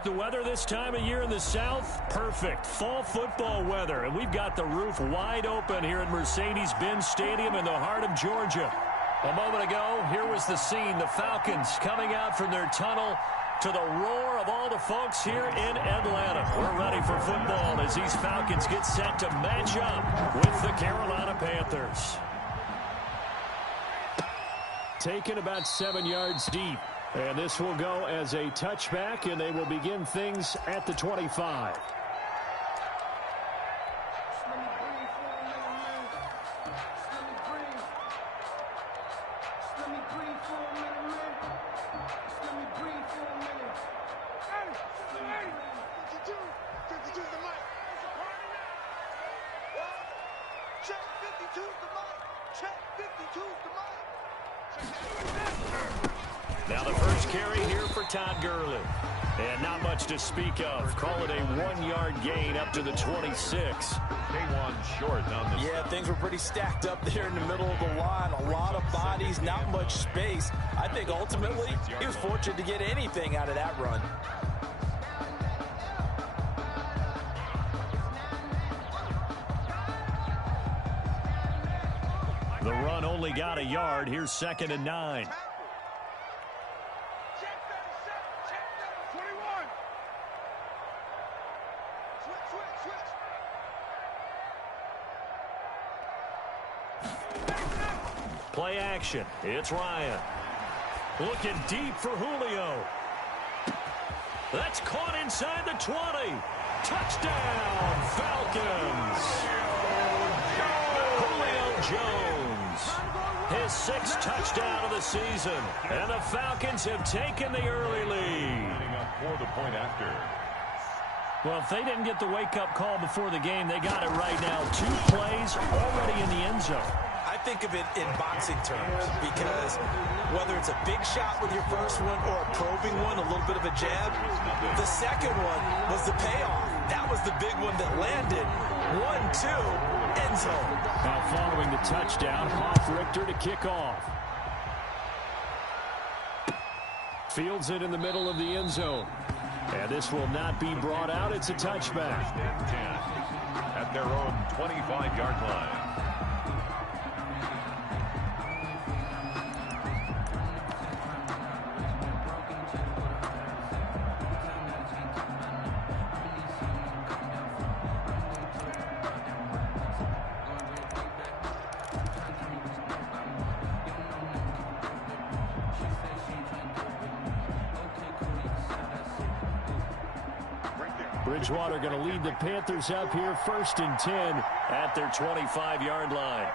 like the weather this time of year in the South? Perfect. Fall football weather. And we've got the roof wide open here at Mercedes-Benz Stadium in the heart of Georgia. A moment ago, here was the scene. The Falcons coming out from their tunnel to the roar of all the folks here in Atlanta. We're ready for football as these Falcons get set to match up with the Carolina Panthers. Taken about 7 yards deep. And this will go as a touchback, and they will begin things at the 25. Now the first carry here for Todd Gurley. And not much to speak of. Call it a 1-yard gain up to the 26. K1 short down the Yeah, things were pretty stacked up there in the middle of the line. A lot of bodies, not much space. I think ultimately he was fortunate to get anything out of that run. The run only got a yard. Here's 2nd and 9. Play action. It's Ryan. Looking deep for Julio. That's caught inside the 20. Touchdown, Falcons. Julio Jones. His 6th touchdown of the season. And the Falcons have taken the early lead. For the point after. Well, if they didn't get the wake-up call before the game, they got it right now. 2 plays already in the end zone. I think of it in boxing terms because whether it's a big shot with your first one or a probing one, a little bit of a jab, the second one was the payoff. That was the big one that landed. 1-2, end zone. Now following the touchdown, Hoff-Richter to kick off. Fields it in the middle of the end zone. And this will not be brought out. It's a touchback. At their own 25-yard line. Bridgewater going to lead the Panthers up here 1st and 10 at their 25-yard line.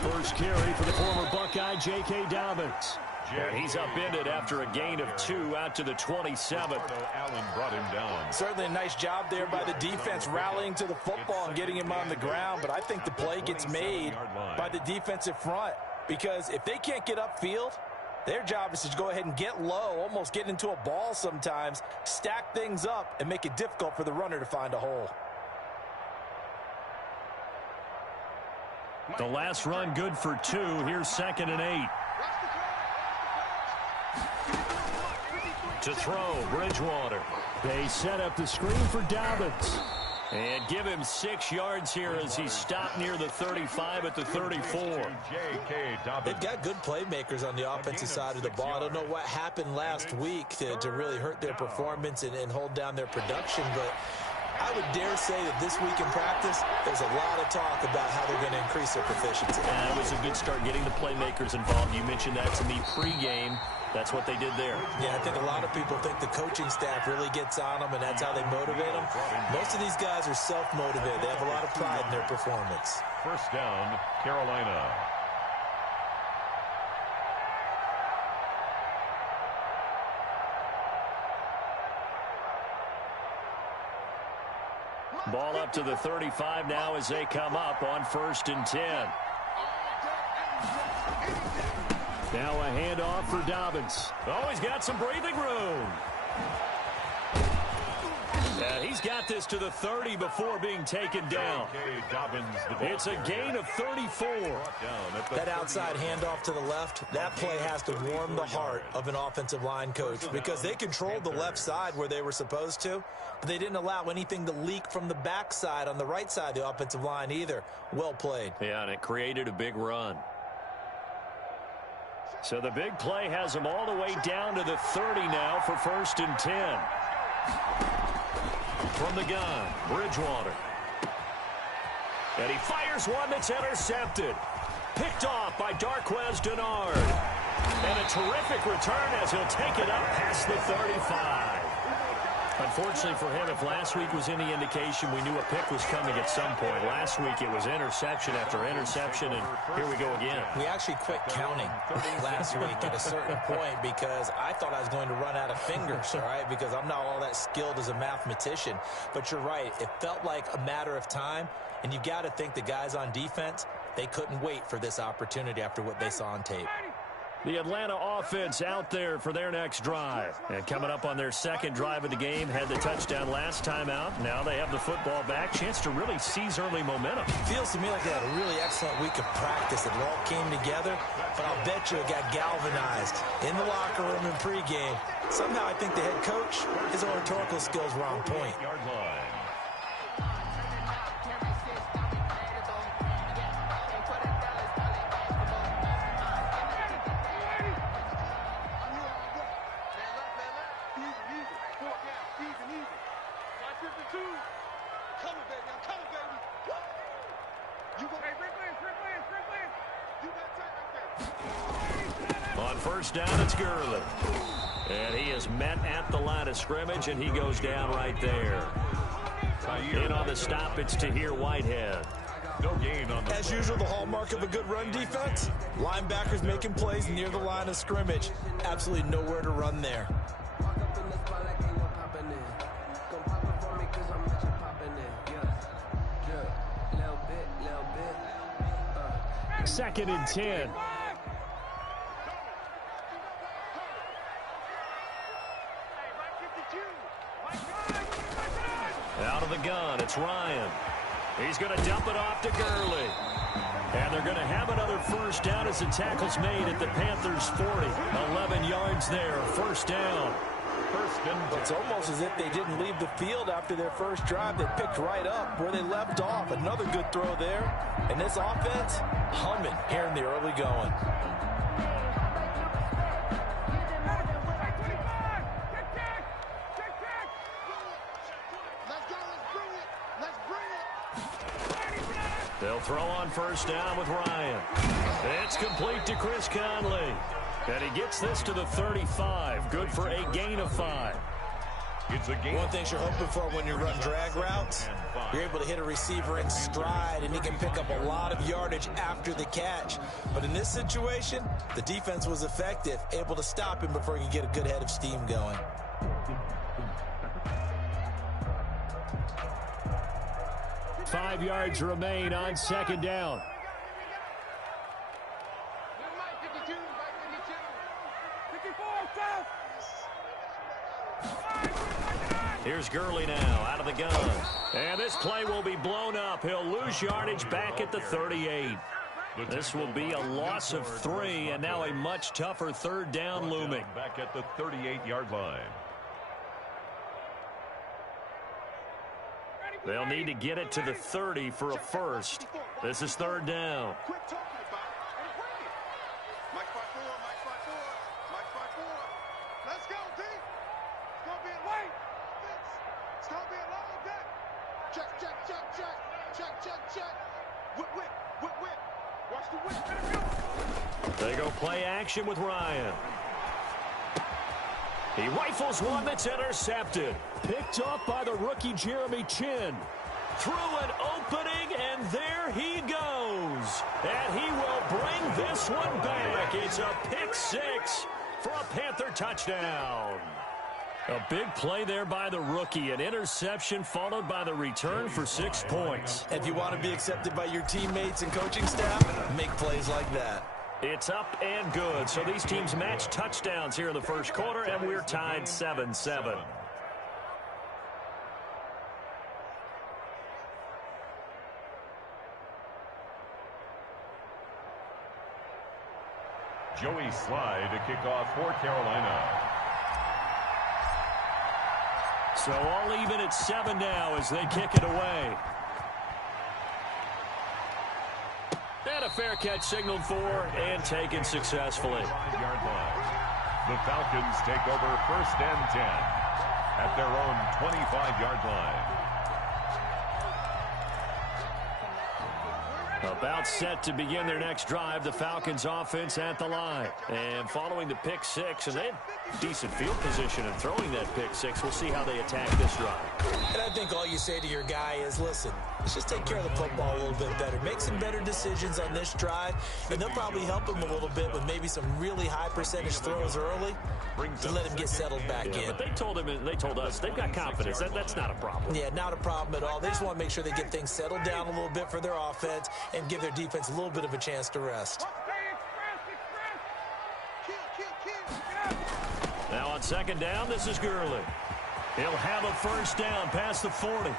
First carry for the former Buckeye, J.K. Dobbins. And he's upended after a gain of 2 out to the 27. Allen brought him down. Certainly a nice job there by the defense rallying to the football and getting him on the ground. But I think the play gets made by the defensive front. Because if they can't get upfield, their job is to go ahead and get low, almost get into a ball sometimes, stack things up, and make it difficult for the runner to find a hole. The last run good for 2. Here's 2nd and 8. To throw, Bridgewater. They set up the screen for Dobbins. And give him 6 yards here as he stopped near the 35 at the 34. They've got good playmakers on the offensive side of the ball. I don't know what happened last week to really hurt their performance and hold down their production, but I would dare say that this week in practice, there's a lot of talk about how they're going to increase their proficiency. And it was a good start getting the playmakers involved. You mentioned that in the pregame. That's what they did there. Yeah, I think a lot of people think the coaching staff really gets on them, and that's how they motivate them. Most of these guys are self-motivated. They have a lot of pride in their performance. First down, Carolina. Ball up to the 35 now as they come up on 1st and 10. Now a handoff for Dobbins. Oh, he's got some breathing room. And he's got this to the 30 before being taken down. It's a gain of 34. That outside handoff to the left, that play has to warm the heart of an offensive line coach because they controlled the left side where they were supposed to, but they didn't allow anything to leak from the backside on the right side of the offensive line either. Well played. Yeah, and it created a big run. So the big play has them all the way down to the 30 now for 1st and 10. From the gun, Bridgewater. And he fires one that's intercepted. Picked off by Darquez Dennard. And a terrific return as he'll take it up past the 35. Unfortunately for him, if last week was any indication, we knew a pick was coming at some point. Last week it was interception after interception, and here we go again. We actually quit counting last week at a certain point because I thought I was going to run out of fingers, all right, because I'm not all that skilled as a mathematician. But you're right. It felt like a matter of time, and you got to think the guys on defense, they couldn't wait for this opportunity after what they saw on tape. The Atlanta offense out there for their next drive. And coming up on their second drive of the game, had the touchdown last time out. Now they have the football back. Chance to really seize early momentum. Feels to me like they had a really excellent week of practice. It all came together, but I'll bet you it got galvanized in the locker room in pregame. Somehow I think the head coach, his oratorical skills were on point. On first down, it's Gurley. And he is met at the line of scrimmage, and he goes down right there. In on the stop, it's Tahir Whitehead. No gain on the As usual, the hallmark of a good run defense, linebackers making plays near the line of scrimmage. Absolutely nowhere to run there. 2nd and 10. Out of the gun, it's Ryan. He's going to dump it off to Gurley. And they're going to have another first down as the tackle's made at the Panthers 40. 11 yards there, first down. It's almost as if they didn't leave the field after their first drive. They picked right up where they left off. Another good throw there. And this offense, humming here in the early going. They'll throw on first down with Ryan. It's complete to Chris Conley. And he gets this to the 35. Good for a gain of 5. It's a gain. One thing you're hoping for when you run drag routes, you're able to hit a receiver in stride, and he can pick up a lot of yardage after the catch. But in this situation, the defense was effective, able to stop him before he could get a good head of steam going. Five yards remain on second down. Here's Gurley now out of the gun. And this play will be blown up. He'll lose yardage back at the 38. This will be a loss of 3, and now a much tougher third down looming. Back at the 38-yard line. They'll need to get it to the 30 for a first. This is third down. They go play action with Ryan. He rifles one that's intercepted. Picked off by the rookie Jeremy Chin. Through an opening, and there he goes. And he will bring this one back. It's a pick 6 for a Panther touchdown. A big play there by the rookie. An interception followed by the return for 6 points. If you want to be accepted by your teammates and coaching staff, make plays like that. It's up and good. So these teams match touchdowns here in the first quarter, and we're tied 7-7. Joey Slye to kick off for Carolina. So all even at 7 now as they kick it away. And a fair catch signaled for and taken successfully. 5-yard line. The Falcons take over 1st and 10 at their own 25-yard line. About set to begin their next drive, the Falcons offense at the line. And following the pick six, and they had decent field position in throwing that pick six. We'll see how they attack this drive. And I think all you say to your guy is, listen, let's just take care of the football a little bit better. Make some better decisions on this drive, and they'll probably help him a little bit with maybe some really high percentage throws early to let him get settled back in. But they told him, and they told us, they've got confidence. That's not a problem. Yeah, not a problem at all. They just want to make sure they get things settled down a little bit for their offense and give their defense a little bit of a chance to rest. Now on 2nd down, this is Gurley. He'll have a 1st down past the 40.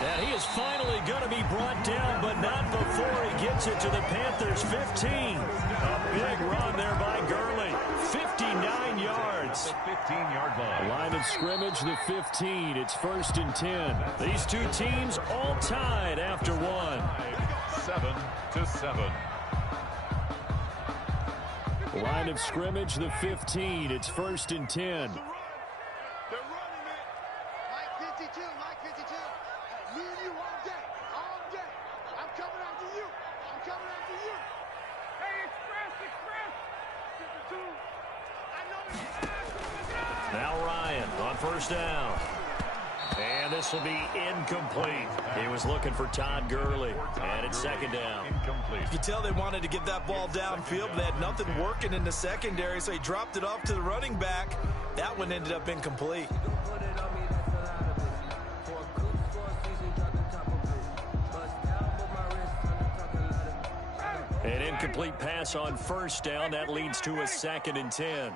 And he is finally going to be brought down, but not before he gets it to the Panthers' 15. A big run there by Gurley. 59 yards. 15-yard line. Line of scrimmage, the 15. It's 1st and 10. These two teams all tied after one. 7-7. Line of scrimmage, the 15. It's 1st and 10. They're running it. Mike 52, Mike 52. Me and you all day, all day. I'm coming after you. I'm coming after you. Hey, Express. 52. I know Now Ryan on 1st down. And this will be incomplete. He was looking for Todd Gurley. And it's 2nd down. Incomplete. You could tell they wanted to get that ball downfield, but they had nothing working in the secondary, so he dropped it off to the running back. That one ended up incomplete. An incomplete pass on 1st down. That leads to a 2nd and 10.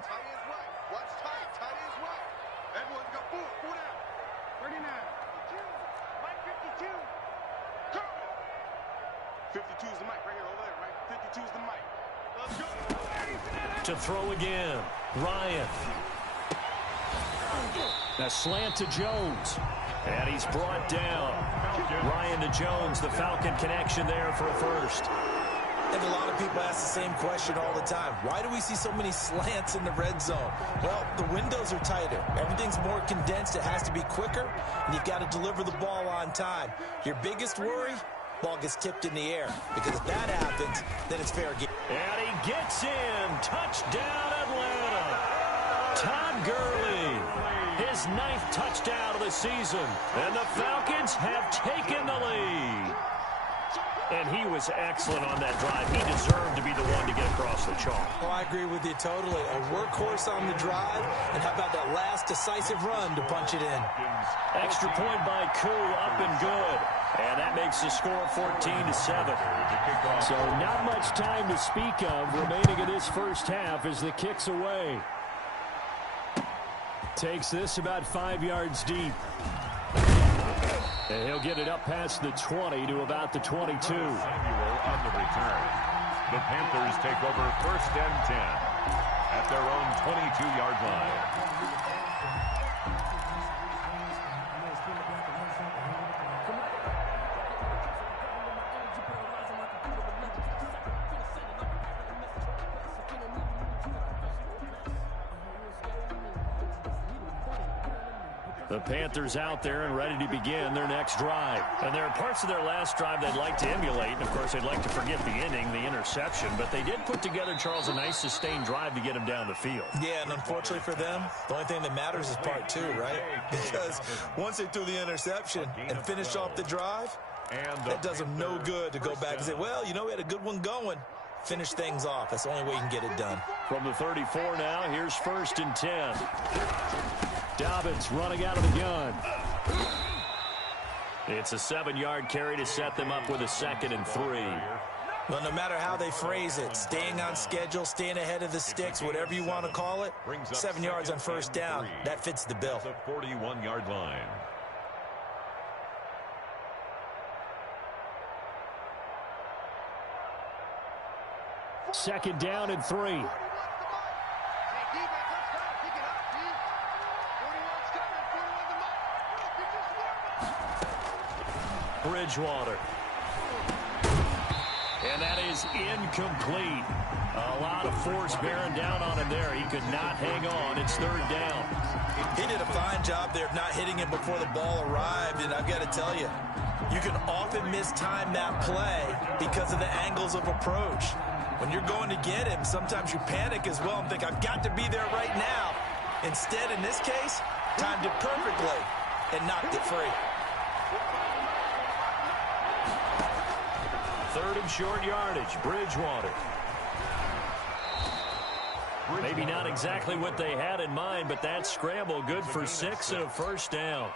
To throw again, Ryan. A slant to Jones. And he's brought down. Ryan to Jones, the Falcon connection there for a 1st. I think a lot of people ask the same question all the time. Why do we see so many slants in the red zone? Well, the windows are tighter. Everything's more condensed. It has to be quicker, and you've got to deliver the ball on time. Your biggest worry? Ball gets tipped in the air, because if that happens, then it's fair game. And he gets in. Touchdown, Atlanta. Todd Gurley, his 9th touchdown of the season. And the Falcons have taken the lead. And he was excellent on that drive. He deserved to be the one to get across the chalk. Oh, I agree with you totally. A workhorse on the drive, and how about that last decisive run to punch it in? Extra point by Koo, up and good. And that makes the score 14-7. So not much time to speak of remaining in this 1st half as the kick's away. Takes this about 5 yards deep. And he'll get it up past the 20 to about the 22. Samuel on the return. The Panthers take over 1st and 10 at their own 22-yard line. The Panthers out there and ready to begin their next drive. And there are parts of their last drive they'd like to emulate. And, of course, they'd like to forget the inning, the interception. But they did put together, Charles, a nice sustained drive to get him down the field. Yeah, and unfortunately for them, the only thing that matters is part 2, right? Because once they threw the interception and finished off the drive, that does them no good to go back and say, well, you know, we had a good one going. Finish things off. That's the only way you can get it done. From the 34 now, here's 1st and 10. Dobbins running out of the gun. It's a 7-yard carry to set them up with a 2nd and 3. Well, no matter how they phrase it, staying on schedule, staying ahead of the sticks, whatever you want to call it, 7 yards on 1st down, that fits the bill. The 41-yard line. Second down and 3. Bridgewater. And that is incomplete. A lot of force bearing down on him there. He could not hang on. It's third down. He did a fine job there of not hitting him before the ball arrived. And I've got to tell you, you can often mistime that play because of the angles of approach. When you're going to get him, sometimes you panic as well and think, I've got to be there right now. Instead, in this case, timed it perfectly and knocked it free. Third and short yardage, Bridgewater. Maybe not exactly what they had in mind, but that scramble good for 6 and a first down.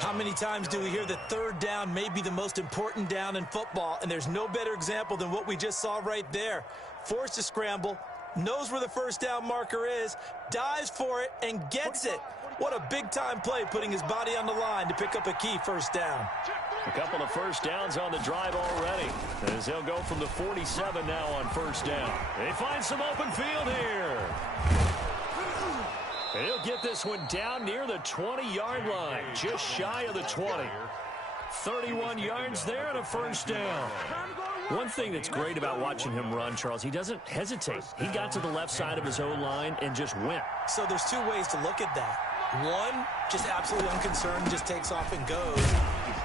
How many times do we hear that third down may be the most important down in football, and there's no better example than what we just saw right there. Forced to scramble, knows where the first down marker is, dives for it, and gets it. What a big-time play, putting his body on the line to pick up a key first down. A couple of first downs on the drive already, as they'll go from the 47 now on first down. They find some open field here. And he'll get this one down near the 20-yard line, just shy of the 20. 31 yards there and a first down. One thing that's great about watching him run, Charles, he doesn't hesitate. He got to the left side of his own line and just went. So there's two ways to look at that. One, just absolutely unconcerned, just takes off and goes.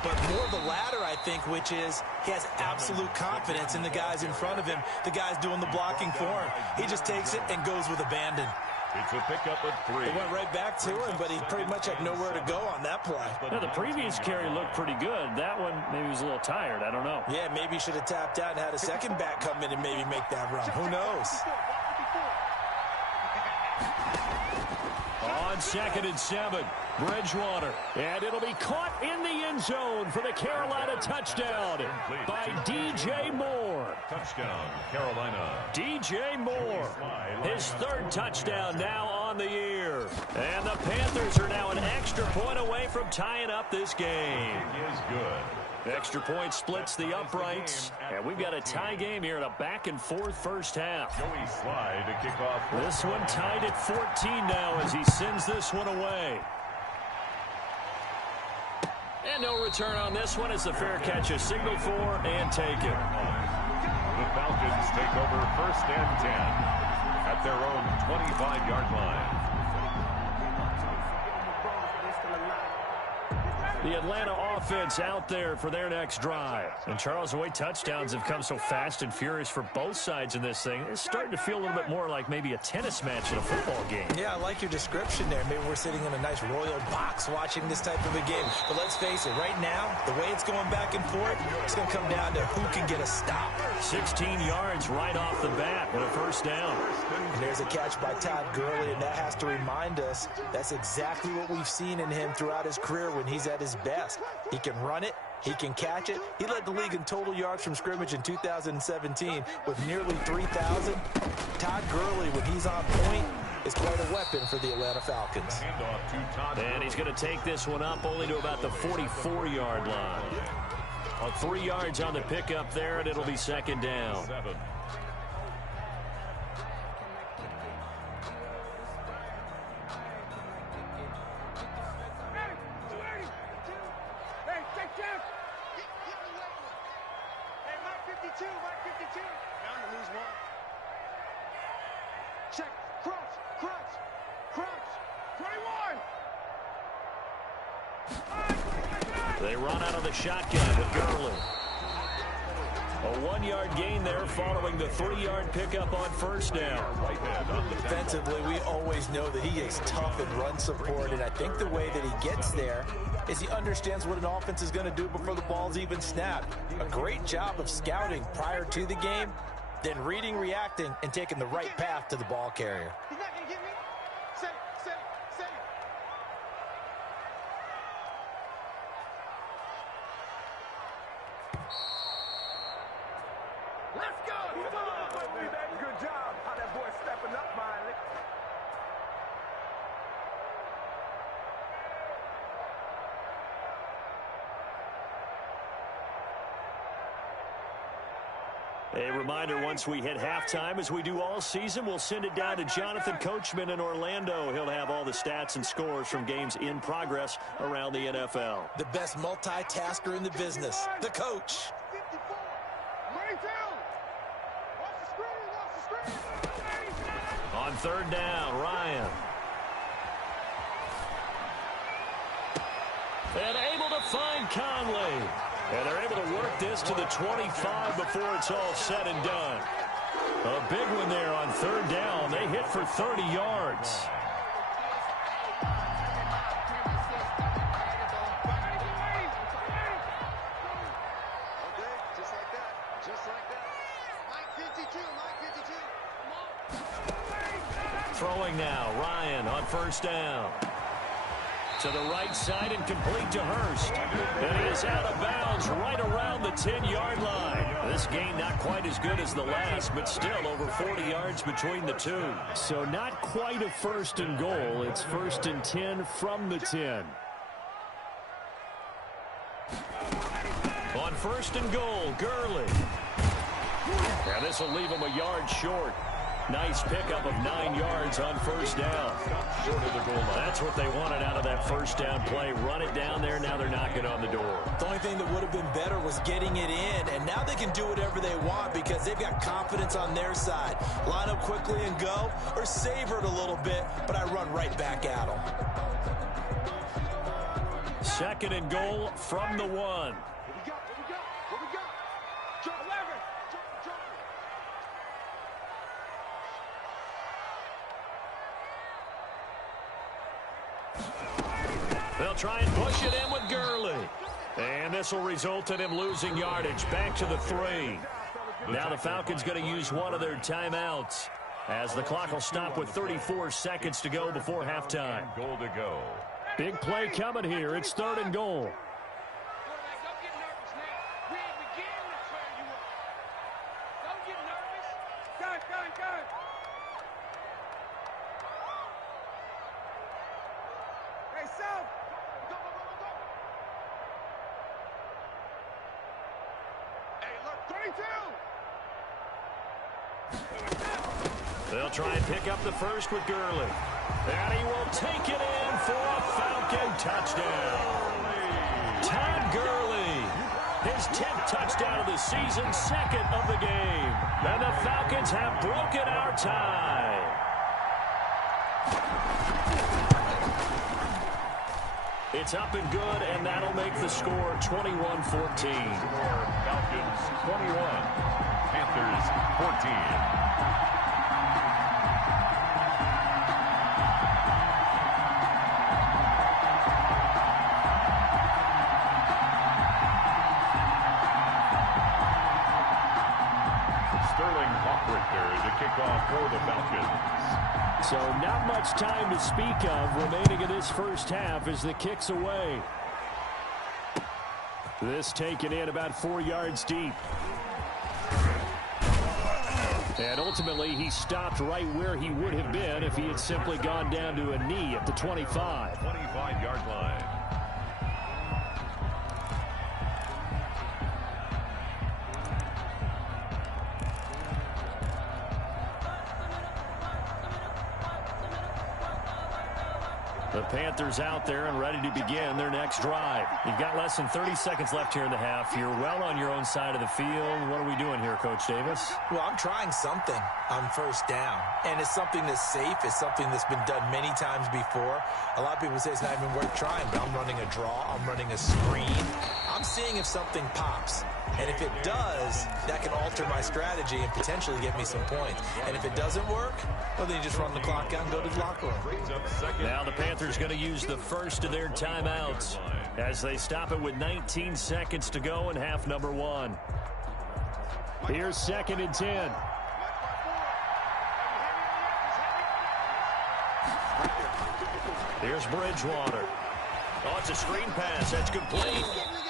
But more of the latter, I think, which is he has absolute confidence in the guys in front of him, the guys doing the blocking for him. He just takes it and goes with abandon. It's a pickup of 3. It went right back to him, but he pretty much had nowhere to go on that play. Now, the previous carry looked pretty good. That one, maybe he was a little tired. I don't know. Yeah, maybe he should have tapped out and had a second back come in and maybe make that run. Who knows? On 2nd and 7, Bridgewater. And it'll be caught in the end zone for the Carolina touchdown by DJ Moore. Touchdown, Carolina. DJ Moore, his third touchdown now on the year. And the Panthers are now an extra point away from tying up this game. It is good. Extra point splits the uprights, and we've got a tie game here in a back-and-forth first half. Joey Sly to kick off. This one tied at 14 now as he sends this one away. And no return on this one as the fair catch is signaled for and taken. The Falcons take over 1st and 10 at their own 25-yard line. The Atlanta offense out there for their next drive. And Charles, the way touchdowns have come so fast and furious for both sides in this thing, it's starting to feel a little bit more like maybe a tennis match in a football game. Yeah, I like your description there. Maybe we're sitting in a nice royal box watching this type of a game. But let's face it, right now, the way it's going back and forth, it's going to come down to who can get a stop. 16 yards right off the bat and a first down. And there's a catch by Todd Gurley, and that has to remind us that's exactly what we've seen in him throughout his career when he's at his best. He can run it. He can catch it. He led the league in total yards from scrimmage in 2017 with nearly 3,000. Todd Gurley, when he's on point, is quite a weapon for the Atlanta Falcons. And he's going to take this one up only to about the 44-yard line. 3 yards on the pickup there, and it'll be second down. Check, crouch, 21. They run out of the shotgun with Gurley. A 1-yard gain there following the 3-yard pickup on first down. Defensively, we always know that he is tough in run support, and I think the way that he gets there is he understands what an offense is going to do before the ball's even snapped. A great job of scouting prior to the game, then reading, reacting, and taking the right path to the ball carrier. He's not going to get me. Set it. Let's go. Good job. How that boy stepping up finally. A reminder, once we hit halftime, as we do all season, we'll send it down to Jonathan Coachman in Orlando. He'll have all the stats and scores from games in progress around the NFL. The best multitasker in the business, the coach. 54. 22. Watch the screen. On third down, Ryan. And able to find Conley. And they're able to work this to the 25 before it's all said and done. A big one there on third down. They hit for 30 yards. Just like that. Just like that. Mike 52. Mike 52. Throwing now, Ryan on first down. To the right side and complete to Hurst. And he is out of bounds right around the 10-yard line. This gain not quite as good as the last, but still over 40 yards between the two. So not quite a first and goal. It's first and 10 from the 10. On first and goal, Gurley. And this will leave him a yard short. Nice pickup of 9 yards on first down. Short of the goal line. That's what they wanted out of that first down play. Run it down there. Now they're knocking on the door. The only thing that would have been better was getting it in, and now they can do whatever they want because they've got confidence on their side. Line up quickly and go, or savor it a little bit, but I run right back at them. Second and goal from the 1. What we got? What we got? What we got? Jump 11. Jump. They'll try and push it in with Gurley. And this will result in him losing yardage. Back to the 3. Now the Falcons going to use one of their timeouts as the clock will stop with 34 seconds to go before halftime. Goal to go. Big play coming here. It's third and goal. Quarterback, don't get nervous now. We ain't beginning to turn you up. Don't get nervous. Gun. Hey, South. Go. Hey, look, 22. They'll try and pick up the first with Gurley. And he will take it in for a Falcon touchdown. Todd Gurley, his 10th touchdown of the season, second of the game. And the Falcons have broken our tie. It's up and good, and that'll make the score 21-14. Falcons 21, Panthers 14. Kickoff for the Falcons. So not much time to speak of remaining in this first half as the kick's away. This taken in about 4 yards deep. And ultimately he stopped right where he would have been if he had simply gone down to a knee at the 25. 25-yard line. The Panthers out there and ready to begin their next drive. You've got less than 30 seconds left here in the half. You're well on your own side of the field. What are we doing here, Coach Davis? Well, I'm trying something on first down, and it's something that's safe. It's something that's been done many times before. A lot of people say it's not even worth trying, but I'm running a draw. I'm running a screen. I'm seeing if something pops. And if it does, that can alter my strategy and potentially get me some points. And if it doesn't work, well, then you just run the clock out and go to the locker room. Now the Panthers going to use the first of their timeouts as they stop it with 19 seconds to go in half number 1. Here's second and 10. Here's Bridgewater. Oh, it's a screen pass. That's complete.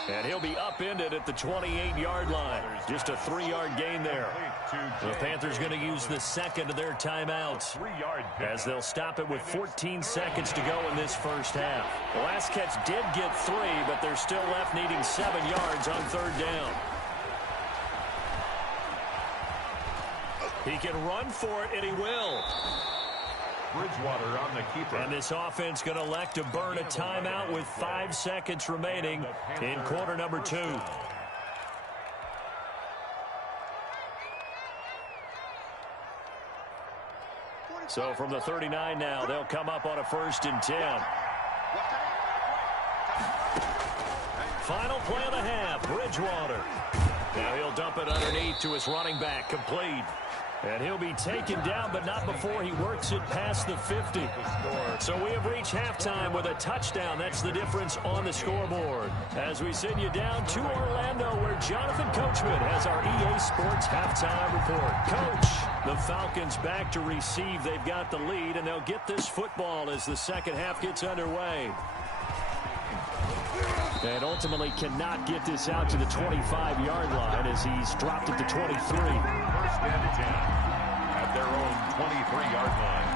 And he'll be upended at the 28-yard line. Just a 3-yard gain there. The Panthers going to use the second of their timeouts as they'll stop it with 14 seconds to go in this first half. The last catch did get 3, but they're still left needing 7 yards on third down. He can run for it, and he will. Bridgewater on the keeper. And this offense going to elect to burn a timeout with 5 seconds remaining in quarter number 2. So from the 39 now, they'll come up on a 1st and 10. Final play of the half, Bridgewater. Now he'll dump it underneath to his running back, complete. And he'll be taken down, but not before he works it past the 50. So we have reached halftime with a touchdown. That's the difference on the scoreboard. As we send you down to Orlando, where Jonathan Coachman has our EA Sports halftime report. Coach, the Falcons back to receive. They've got the lead, and they'll get this football as the second half gets underway. And ultimately cannot get this out to the 25-yard line as he's dropped it to 23. 1st and 10 at their own 23-yard line.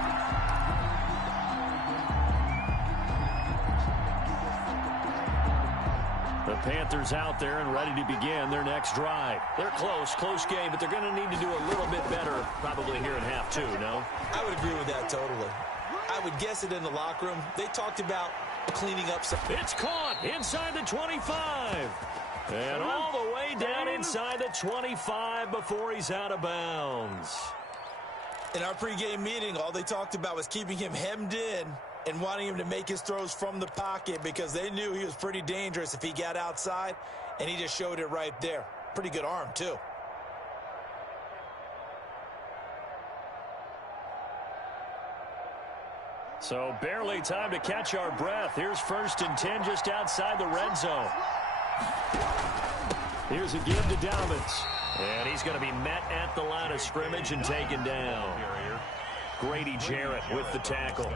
The Panthers out there and ready to begin their next drive. They're close game, but they're going to need to do a little bit better probably here in half 2, no? I would agree with that totally. I would guess it in the locker room. They talked about cleaning up some. It's caught inside the 25. And all the way down inside the 25 before he's out of bounds. In our pregame meeting, all they talked about was keeping him hemmed in and wanting him to make his throws from the pocket because they knew he was pretty dangerous if he got outside, and he just showed it right there. Pretty good arm, too. So barely time to catch our breath. Here's 1st and 10 just outside the red zone. Here's a give to Dobbins. And he's going to be met at the line of scrimmage and taken down. Grady Jarrett with the tackle.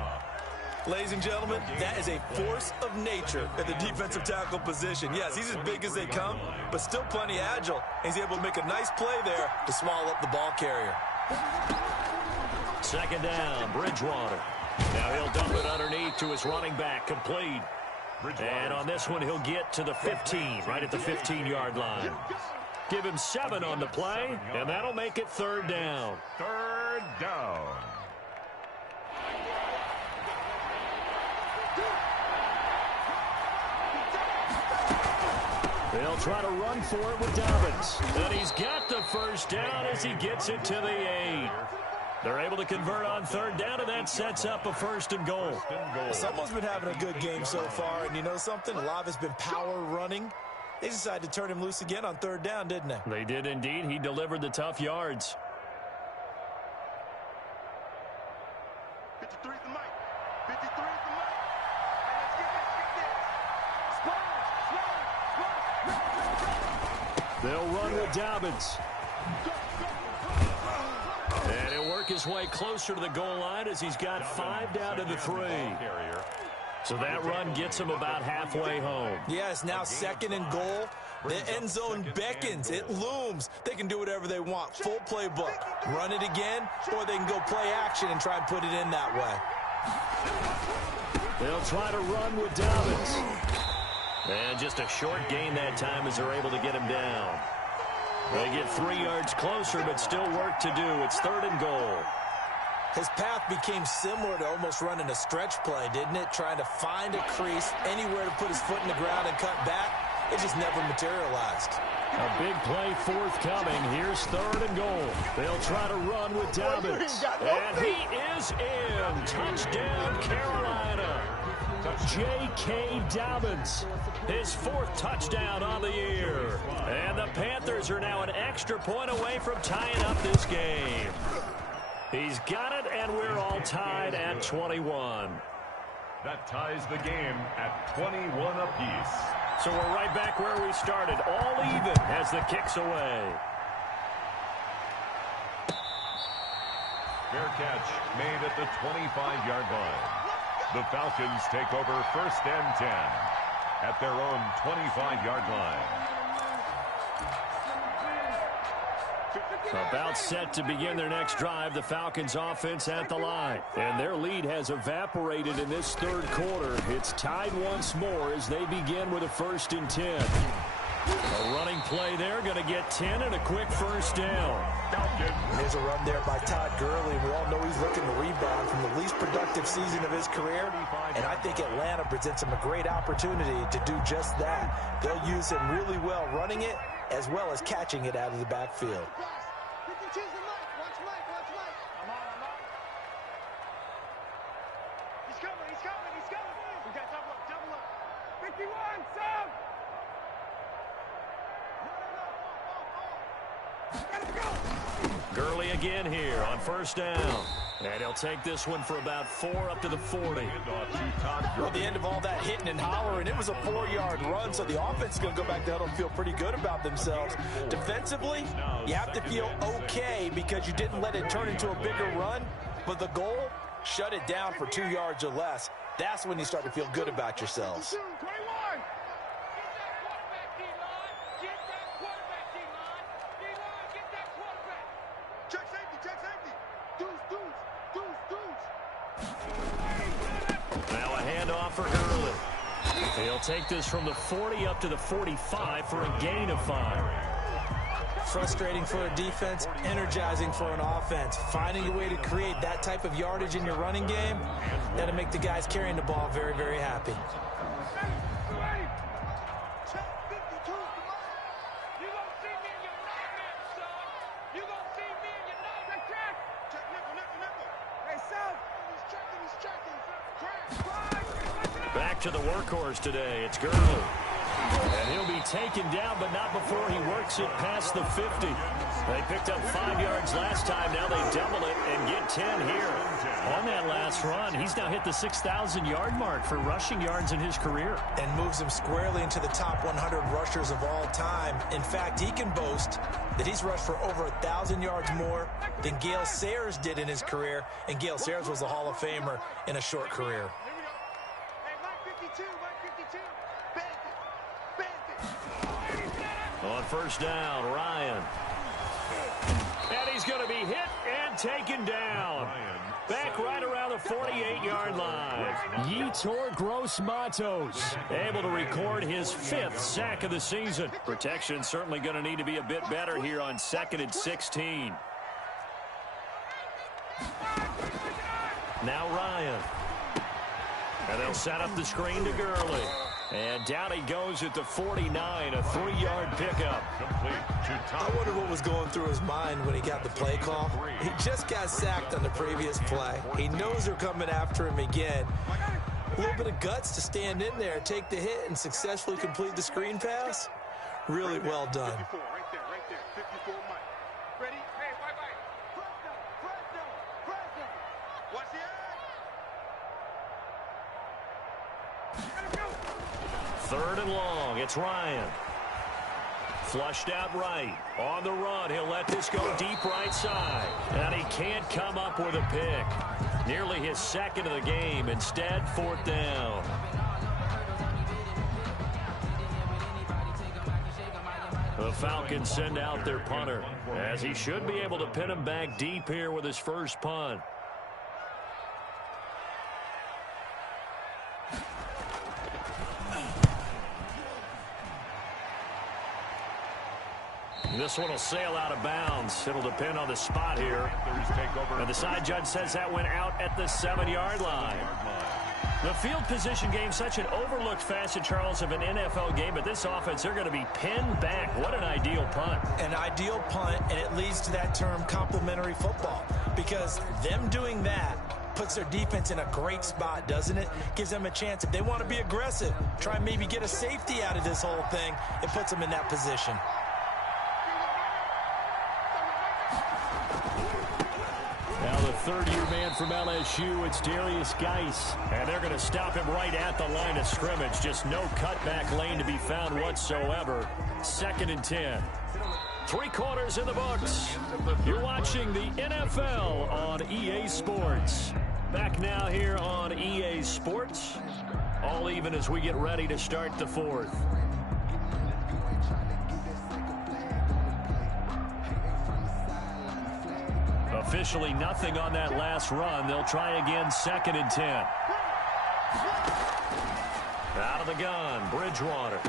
Ladies and gentlemen, that is a force of nature at the defensive tackle position. Yes, he's as big as they come, but still plenty agile. He's able to make a nice play there to swallow up the ball carrier. 2nd down, Bridgewater. Now he'll dump it underneath to his running back, complete. And on this one, he'll get to the 15, right at the 15-yard line. Give him 7 on the play, and that'll make it 3rd down. 3rd down. They'll try to run for it with Dobbins. And he's got the 1st down as he gets it to the 8. They're able to convert on 3rd down, and that sets up a 1st and goal. Someone's been having a good game so far, and you know something? A lot of it's been power running. They decided to turn him loose again on 3rd down, didn't they? They did indeed. He delivered the tough yards. 53 is the mic. 53 is the mic. Let's get this. They'll run with Dobbins. And he'll work his way closer to the goal line as he's got 5 down to the 3. So that run gets him about halfway home. Yes, now 2nd and goal. The end zone beckons. It looms. They can do whatever they want. Full playbook. Run it again, or they can go play action and try and put it in that way. They'll try to run with Dobbins. And just a short gain that time as they're able to get him down. They get 3 yards closer, but still work to do. It's 3rd and goal. His path became similar to almost running a stretch play, didn't it? Trying to find a crease, anywhere to put his foot in the ground and cut back. It just never materialized. A big play forthcoming. Here's 3rd and goal. They'll try to run with Dobbins. And he is in. Touchdown, Carolina. J.K. Dobbins, his 4th touchdown on the year. And the Panthers are now an extra point away from tying up this game. He's got it, and we're all tied at 21. That ties the game at 21 apiece. So we're right back where we started, all even as the kick's away. Fair catch made at the 25-yard line. The Falcons take over 1st and 10 at their own 25-yard line. About set to begin their next drive, the Falcons offense at the line. And their lead has evaporated in this 3rd quarter. It's tied once more as they begin with a 1st and 10. A running play there, going to get 10 and a quick first down. There's a run there by Todd Gurley. We all know he's looking to rebound from the least productive season of his career, and I think Atlanta presents him a great opportunity to do just that. They'll use him really well running it as well as catching it out of the backfield. Gurley again here on first down. And he'll take this one for about 4 up to the 40. Well, the end of all that hitting and hollering, it was a 4-yard run, so the offense is going to go back to huddle and feel pretty good about themselves. Defensively, you have to feel okay because you didn't let it turn into a bigger run, but the goal, shut it down for 2 yards or less. That's when you start to feel good about yourselves. For Gurley. He'll take this from the 40 up to the 45 for a gain of 5. Frustrating for a defense, energizing for an offense. Finding a way to create that type of yardage in your running game, that'll make the guys carrying the ball very, very happy. Back to the workhorse today. It's Gurley. And he'll be taken down, but not before he works it past the 50. They picked up 5 yards last time. Now they double it and get 10 here. On that last run, he's now hit the 6,000-yard mark for rushing yards in his career. And moves him squarely into the top 100 rushers of all time. In fact, he can boast that he's rushed for over 1,000 yards more than Gale Sayers did in his career. And Gale Sayers was a Hall of Famer in a short career. On first down, Ryan. And he's going to be hit and taken down. Back right around the 48-yard line. Yetur Gross-Matos able to record his 5th sack of the season. Protection certainly going to need to be a bit better here on 2nd and 16. Now Ryan. And they'll set up the screen to Gurley. And down he goes at the 49, a 3-yard pickup. I wonder what was going through his mind when he got the play call. He just got sacked on the previous play. He knows they're coming after him again. A little bit of guts to stand in there, take the hit, and successfully complete the screen pass. Really well done. 54, right there, 54 Mike. Ready? Hey, bye-bye. Press down. Watch the Third and long. It's Ryan. Flushed out right. On the run. He'll let this go deep right side. And he can't come up with a pick. Nearly his 2nd of the game. Instead, 4th down. The Falcons send out their punter, as he should be able to pin him back deep here with his first punt. This one will sail out of bounds. It'll depend on the spot here. And the side judge says that went out at the 7-yard line. The field position game, such an overlooked facet, Charles, of an NFL game. But this offense, they're going to be pinned back. What an ideal punt. An ideal punt, and it leads to that term complementary football. Because them doing that puts their defense in a great spot, doesn't it? Gives them a chance. If they want to be aggressive, try and maybe get a safety out of this whole thing, it puts them in that position. Now the third-year man from LSU, it's Darius Geis. And they're going to stop him right at the line of scrimmage. Just no cutback lane to be found whatsoever. 2nd and 10. 3 quarters in the books. You're watching the NFL on EA Sports. Back now here on EA Sports. All even as we get ready to start the 4th. Officially nothing on that last run. They'll try again, 2nd and 10. Out of the gun, Bridgewater.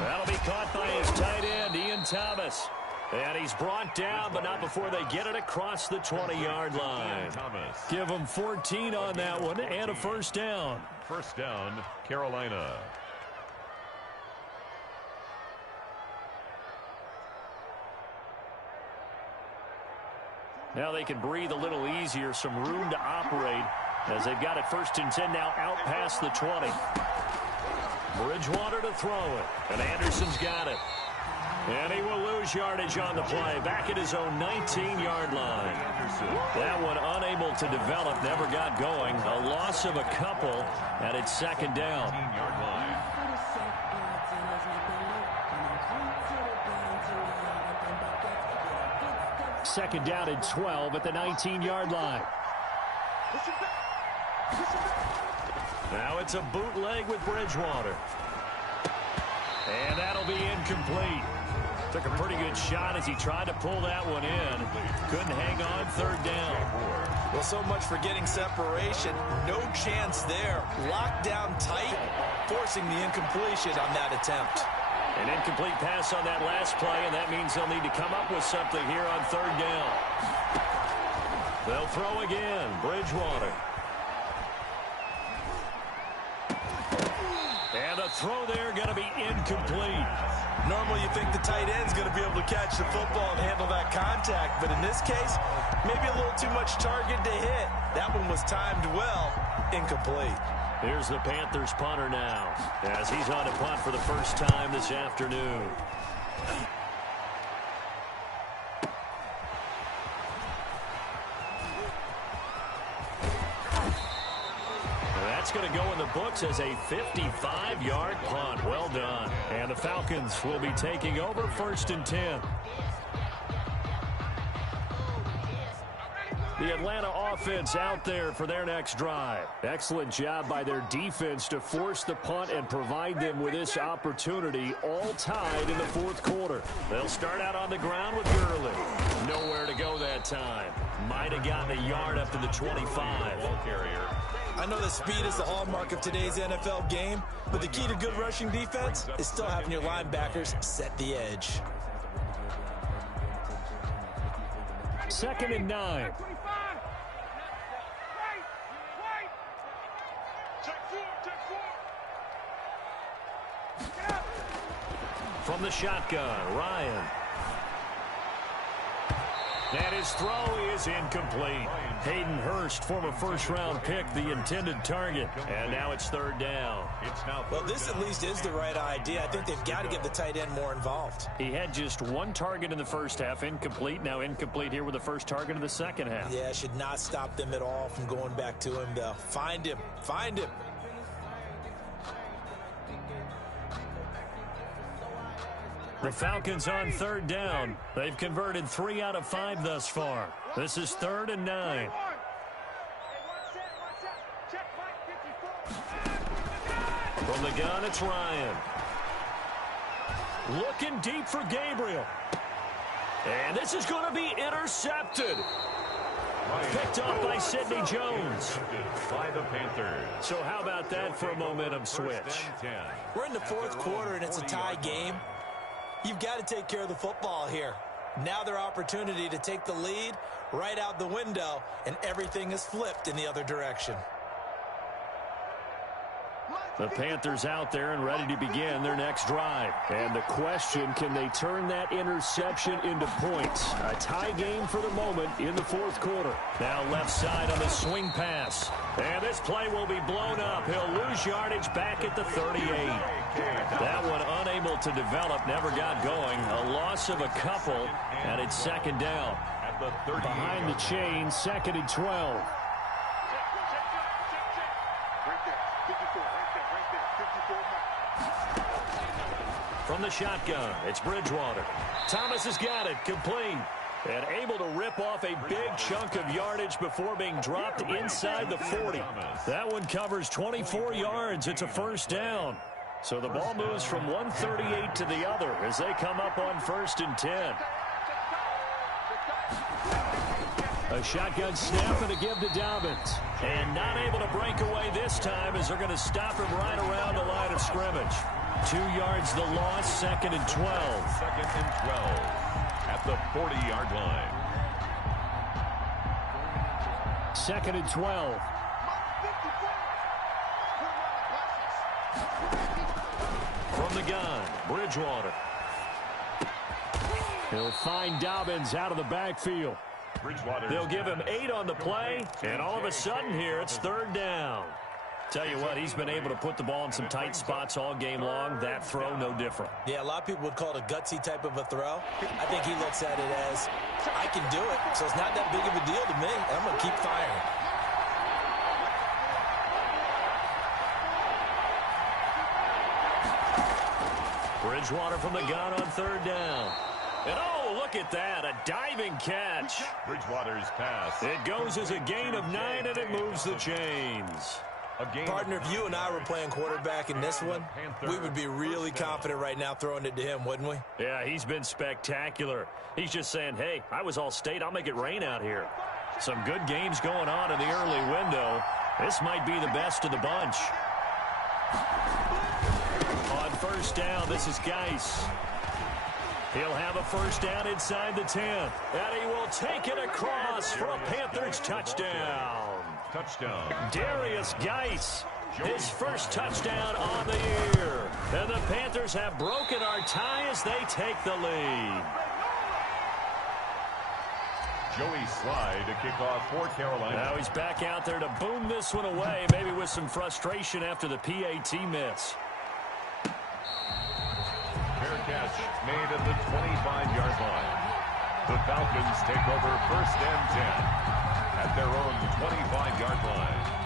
That'll be caught by his tight end, Ian Thomas. And he's brought down, but not before they get it across the 20-yard line. Give them 14 on that one and a first down. First down, Carolina. Now they can breathe a little easier, some room to operate as they've got it 1st and 10 now out past the 20. Bridgewater to throw it, and Anderson's got it. And he will lose yardage on the play, back at his own 19-yard line. That one unable to develop, never got going. A loss of a couple, and it's 2nd down. 19-yard line. Second down and 12 at the 19-yard line. Now it's a bootleg with Bridgewater. And that'll be incomplete. Took a pretty good shot as he tried to pull that one in. Couldn't hang on 3rd down. Well, so much for getting separation. No chance there. Locked down tight, forcing the incompletion on that attempt. An incomplete pass on that last play, and that means they'll need to come up with something here on 3rd down. They'll throw again. Bridgewater. And the throw there going to be incomplete. Normally you think the tight end's going to be able to catch the football and handle that contact, but in this case, maybe a little too much target to hit. That one was timed well. Incomplete. Here's the Panthers punter now, as he's on to punt for the first time this afternoon. That's going to go in the books as a 55-yard punt. Well done. And the Falcons will be taking over 1st and 10. The Atlanta offense out there for their next drive. Excellent job by their defense to force the punt and provide them with this opportunity, all tied in the 4th quarter. They'll start out on the ground with Gurley. Nowhere to go that time. Might have gotten a yard up to the 25. Ball carrier. I know that speed is the hallmark of today's NFL game, but the key to good rushing defense is still having your linebackers set the edge. 2nd and 9. From the shotgun, Ryan. And his throw is incomplete. Hayden Hurst, former 1st-round pick, the intended target. And now it's 3rd down. Well, this at least is the right idea. I think they've got to get the tight end more involved. He had just 1 target in the 1st half, incomplete. Now incomplete here with the 1st target of the 2nd half. Yeah, should not stop them at all from going back to him, though. Find him. Find him. The Falcons on 3rd down. They've converted 3 out of 5 thus far. This is 3rd and 9. From the gun, it's Ryan. Looking deep for Gabriel. And this is going to be intercepted. Picked off by Sidney Jones. By the Panthers. So how about that for a momentum switch? We're in the 4th quarter, and it's a tie game. You've got to take care of the football here. Now their opportunity to take the lead right out the window, and everything is flipped in the other direction. The Panthers out there and ready to begin their next drive. And the question, can they turn that interception into points? A tie game for the moment in the 4th quarter. Now left side on the swing pass. And this play will be blown up. He'll lose yardage back at the 38. That one unable to develop, never got going. A loss of a couple, and it's 2nd down. Behind the chain, 2nd and 12. From the shotgun, it's Bridgewater. Thomas has got it, complete. And able to rip off a big chunk of yardage before being dropped inside the 40. That one covers 24 yards. It's a 1st down. So the ball moves from 138 to the other as they come up on 1st and 10. A shotgun snap and a give to Dobbins. And not able to break away this time as they're going to stop him right around the line of scrimmage. 2 yards the loss, 2nd and 12. 2nd and 12 at the 40-yard line. 2nd and 12. From the gun, Bridgewater. He'll find Dobbins out of the backfield. They'll give him 8 on the play, and all of a sudden here it's 3rd down. Tell you what, he's been able to put the ball in some tight spots all game long. That throw, no different. Yeah, a lot of people would call it a gutsy type of a throw. I think he looks at it as, I can do it, so it's not that big of a deal to me. I'm going to keep firing. Bridgewater from the gun on 3rd down. And oh, look at that, a diving catch. Bridgewater's pass. It goes as a gain of 9, and it moves the chains. Partner, if you and I were playing quarterback in this one, we would be really confident right now throwing it to him, wouldn't we? Yeah, he's been spectacular. He's just saying, hey, I was all state. I'll make it rain out here. Some good games going on in the early window. This might be the best of the bunch. On 1st down, this is Geis. He'll have a 1st down inside the 10. And he will take it across for a Panthers touchdown. Touchdown. Darius Geis, his first touchdown on the year. And the Panthers have broken our tie as they take the lead. Joey Slye to kick off for Carolina. Now he's back out there to boom this one away, maybe with some frustration after the PAT miss. Fair catch made at the 25-yard line. The Falcons take over 1st and 10 at their own 25-yard line.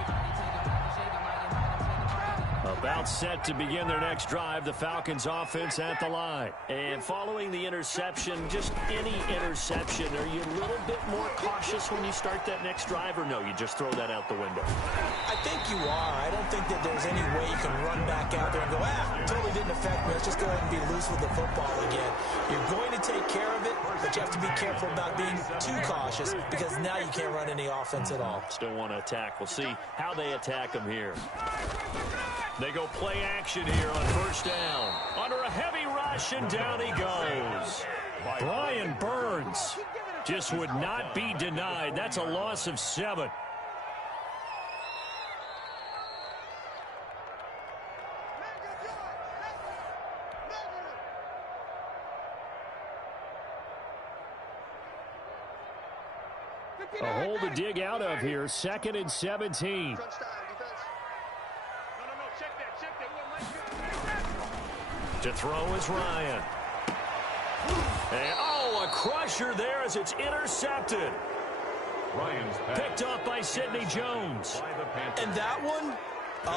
About set to begin their next drive, the Falcons offense at the line. And following the interception, just any interception, are you a little bit more cautious when you start that next drive, or no, you just throw that out the window? I think you are. I don't think that there's any way you can run back out there and go, totally didn't affect me. Let's just go ahead and be loose with the football again. You're going to take care of it, but you have to be careful about being too cautious because now you can't run any offense at all. Still want to attack. We'll see how they attack them here. They go play action here on 1st down. Under a heavy rush, and down he goes. Brian Burns just would not be denied. That's a loss of 7. A hole to dig out of here. 2nd and 17. To throw is Ryan. And, a crusher there as it's intercepted. Ryan's pass. Picked up by Sidney Jones. And that one,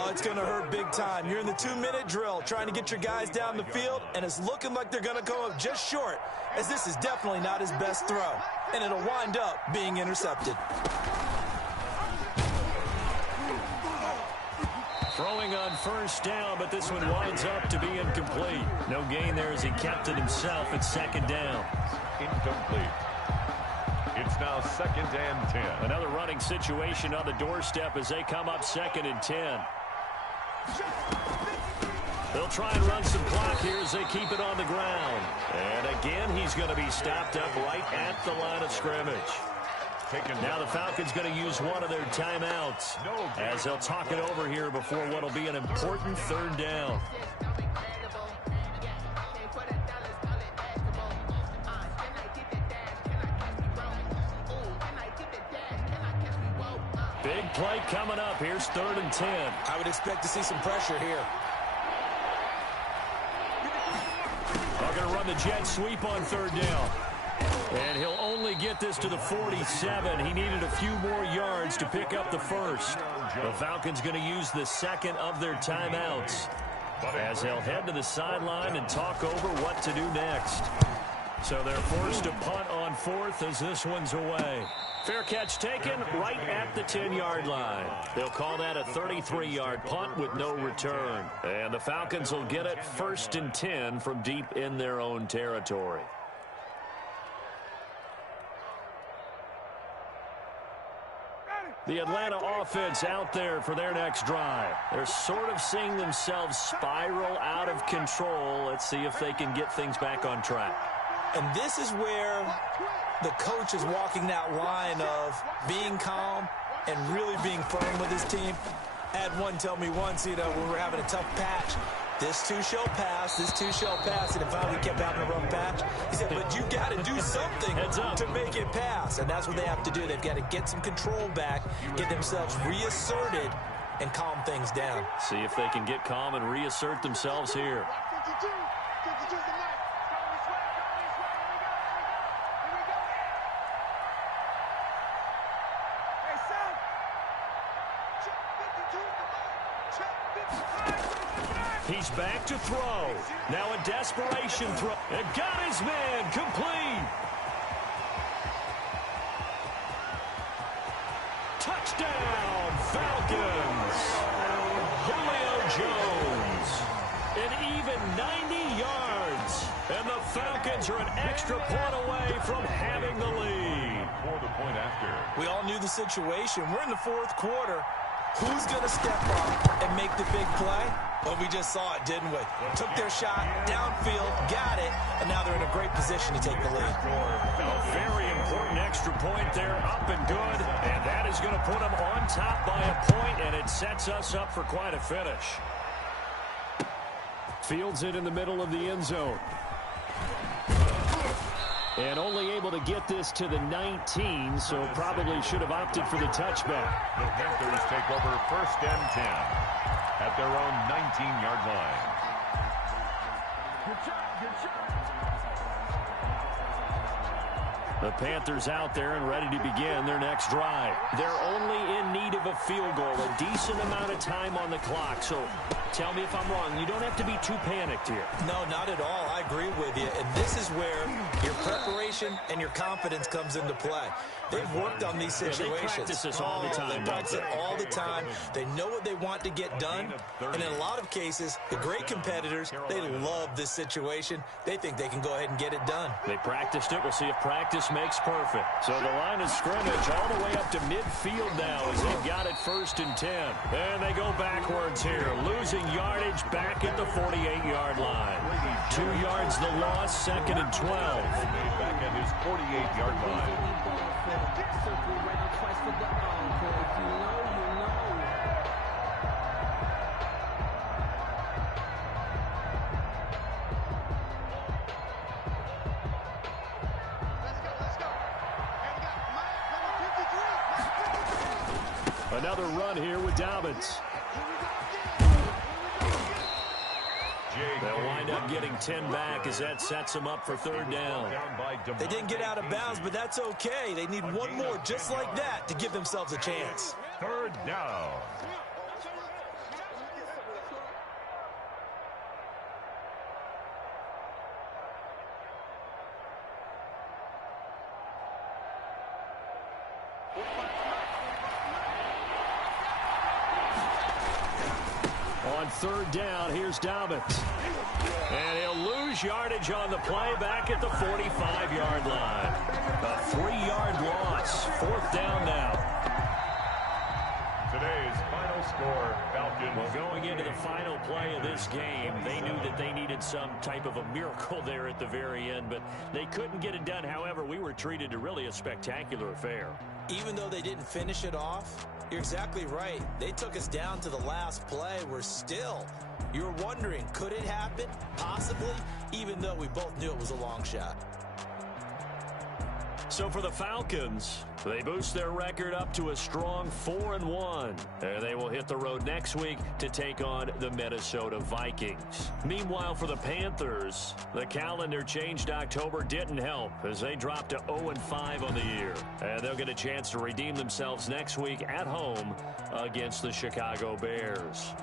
it's going to hurt big time. You're in the 2-minute drill trying to get your guys down the field, and it's looking like they're going to go up just short, as this is definitely not his best throw, and it'll wind up being intercepted. Throwing on 1st down, but this one winds up to be incomplete. No gain there as he kept it himself at 2nd down. Incomplete. It's now 2nd and 10. Another running situation on the doorstep as they come up 2nd and 10. They'll try and run some clock here as they keep it on the ground. And again, he's going to be stopped up right at the line of scrimmage. Now the Falcons going to use one of their timeouts as they'll talk it over here before what will be an important 3rd down. Big play coming up. Here's 3rd and 10. I would expect to see some pressure here. They're going to run the jet sweep on 3rd down. And he'll only get this to the 47. He needed a few more yards to pick up the 1st. The Falcons going to use the 2nd of their timeouts as they'll head to the sideline and talk over what to do next. So they're forced to punt on 4th as this one's away. Fair catch taken right at the 10-yard line. They'll call that a 33-yard punt with no return. And the Falcons will get it 1st and 10 from deep in their own territory. The Atlanta offense out there for their next drive. They're sort of seeing themselves spiral out of control. Let's see if they can get things back on track. And this is where the coach is walking that line of being calm and really being firm with his team. I had one tell me once, when we were having a tough patch, this too shall pass, this too shall pass, and it finally kept having a rough patch. He said, but you got to do something to make it pass, and that's what they have to do. They've got to get some control back, get themselves reasserted, and calm things down. See if they can get calm and reassert themselves here. 52 is the night. Hey, son. Check 52. He's back to throw. Now a desperation throw. It got his man complete. Touchdown, Falcons. Julio Jones. An even 90 yards. And the Falcons are an extra point away from having the lead. For the point after. We all knew the situation. We're in the fourth quarter. Who's going to step up and make the big play? Well, we just saw it, didn't we? Took their shot, downfield, got it, and now they're in a great position to take the lead. A very important extra point there, up and good, and that is going to put them on top by a point, and it sets us up for quite a finish. Fields it in the middle of the end zone. And only able to get this to the 19, so probably should have opted for the touchback. The Panthers take over 1st and 10 at their own 19-yard line. Good shot, good shot. The Panthers out there and ready to begin their next drive. They're only in need of a field goal, a decent amount of time on the clock. So tell me if I'm wrong. You don't have to be too panicked here. No, not at all. I agree with you. And this is where your preparation and your confidence comes into play. They've worked on these situations. They practice this all the time. They practice it all the time. They know what they want to get done. And in a lot of cases, the great competitors, they love this situation. They think they can go ahead and get it done. They practiced it. We'll see if practice makes perfect. So the line of scrimmage all the way up to midfield now as they've got it 1st and 10. And they go backwards here, losing yardage back at the 48-yard line. 2 yards the loss, 2nd and 12. Back at his 48-yard line. Another run here with Dobbins. They'll wind up getting 10 back as that sets them up for 3rd down. They didn't get out of bounds, but that's okay. They need one more just like that to give themselves a chance. 3rd down. On 3rd down, here's Dobbins. And he'll lose yardage on the play back at the 45-yard line. A 3-yard loss. 4th down now. Today's final score, Falcons. Well, going into the final play of this game, they knew that they needed some type of a miracle there at the very end, but they couldn't get it done. However, we were treated to really a spectacular affair. Even though they didn't finish it off, you're exactly right. They took us down to the last play. You're wondering, could it happen? Possibly, even though we both knew it was a long shot. So for the Falcons, they boost their record up to a strong 4-1. And they will hit the road next week to take on the Minnesota Vikings. Meanwhile, for the Panthers, the calendar changed October didn't help as they dropped to 0-5 on the year. And they'll get a chance to redeem themselves next week at home against the Chicago Bears.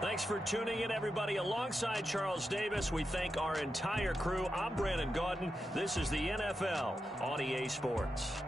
Thanks for tuning in, everybody. Alongside Charles Davis, we thank our entire crew. I'm Brandon Gaudin. This is the NFL on EA Sports.